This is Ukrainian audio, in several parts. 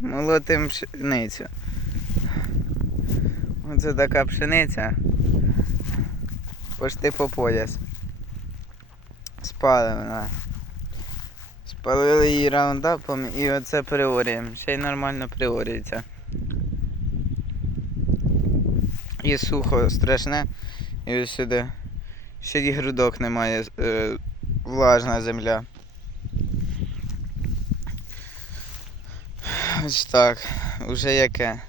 Молотим пшеницю. Оце така пшениця. Пошти по пояс. Спалена. Спалили її раундапом і оце приорієм. Ще й нормально приорюється. І сухо страшне. І ось сюди. Ще й грудок немає. Е, влажна земля. Ось так. Уже яке?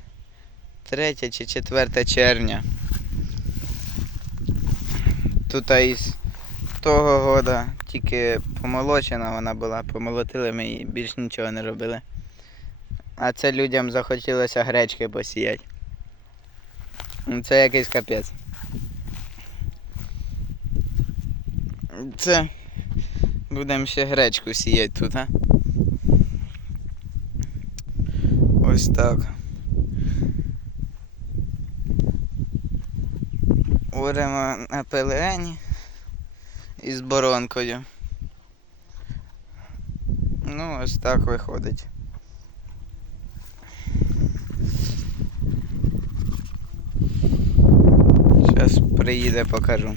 3 чи 4 червня. Тут із того года тільки помолочена вона була, помолотили ми її, більш нічого не робили. А це людям захотілося гречки посіяти. Ну, Це якийсь капець. Це будемо ще гречку сіяти тут, а? Ось так. Оремо на пелені із боронкою. Ну, ось так виходить. Зараз приїде, покажу.